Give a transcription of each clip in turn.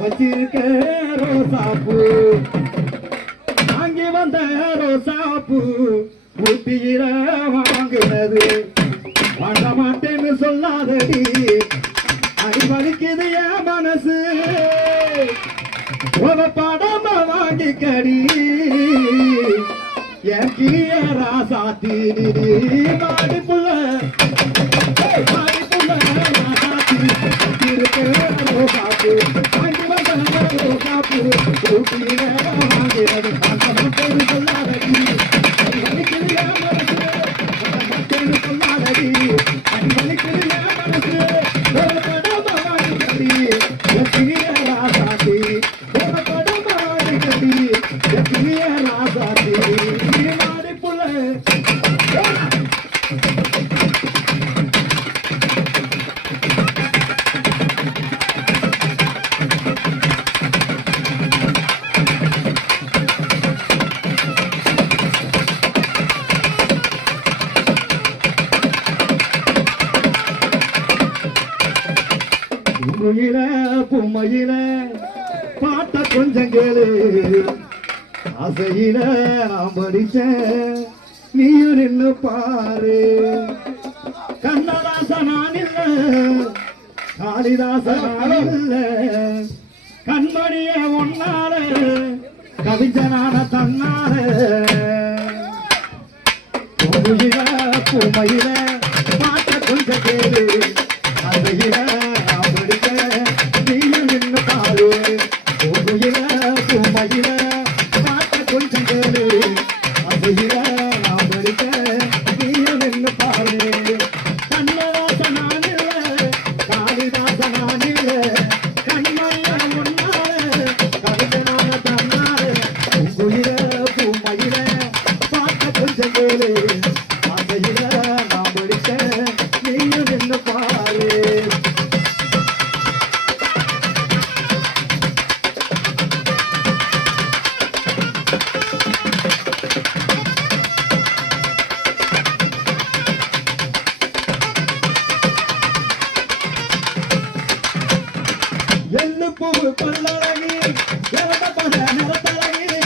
வச்சிருக்க ரோசாப்பூ வாங்கி வந்த ரோசாப்பூ ஊட்டியில வாங்கினது வாங்க மாட்டேன்னு சொல்லாதடி அடிபடிக்குது என் மனசு படாம வாங்கிக்கடி என் கிளிய ராசாத்தி மாடி புள்ள பூங்குயில பூமையில பாட்ட கொஞ்சம் கேளு ஆசையில நான் படிச்சேன் நீயும் நின்னு பாரு கண்ணதாசன் நான் இல்ல காளிதாசன் நான் இல்ல கண்மணிய ஒன்னால கவிஞனான தன்னால பூங்குயில பூமையில பாட்ட கொஞ்சம் கேளு ஆசையில பூவு பல்லழகி எவட பல நிறத்தழகி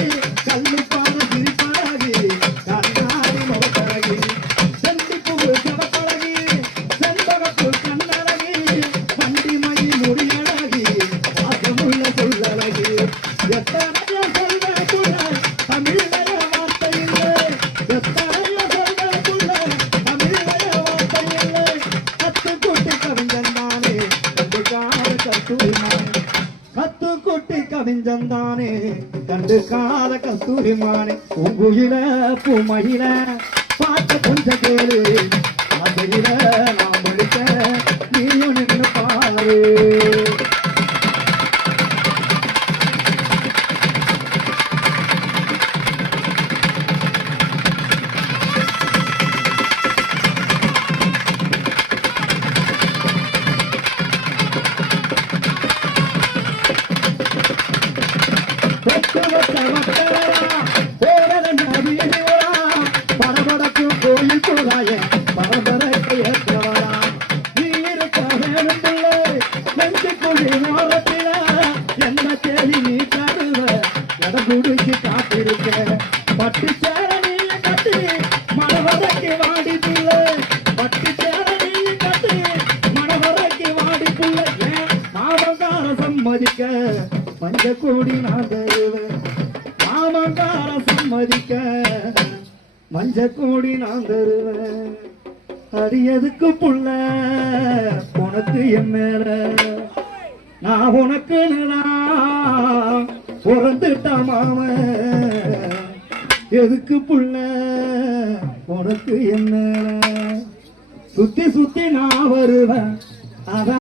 கல்லு பாத சிரிப்பழகி கண்ணாடி முகத்தழகி செந்தி பூவு செவப்பழகி செண்பகப்பு கண்ணழகி வண்டி மணி முடியழகி வாசமுள்ள சொல்லழகி எத்தனையோ சொல்வதற்குள்ள தமிழக வார்த்தை இல்லை எத்தனையோ சொல்வதற்குள்ள தமிழக வார்த்தை இல்லை கத்துக்கூட்டி கவிஞன் தானே கத்துக்குட்டி கவிஞ்சந்தானே கண்டு கால கஸ்தூரிமானே பூங்குயில பூமையில பாட்ட கொஞ்சம் கேளு அதையில நான் படிக்க நீயும் நின்று பாரு பரபரப்பு கோயில் போதாய பரபரப்பை ஏற்றவரா நீ இருக்க வேண்டும்பில்லை நெஞ்சு குழி ஓரத்தில என்ன தேடி நீ கருவ இடம் குடிச்சு காத்திருக்க பட்டு சேர நீ கட்டி மனவரைக்கு வாடி பிள்ளை பட்டு சேர நீ கட்டி மனவரைக்கு வாடி பிள்ளை ஏன் மாமங்கார சம்மதிக்க பஞ்ச கோடி நான் தருவேன் மாமங்கார சம்மதிக்க மஞ்ச கோடி நான் தருவேன் அடியதுக்கு புள்ள உனக்கு என் மேல நான் உனக்கு பிறந்துட்டா மாம எதுக்கு புள்ள உனக்கு என் மேல சுத்தி சுத்தி நான் வருவேன் அத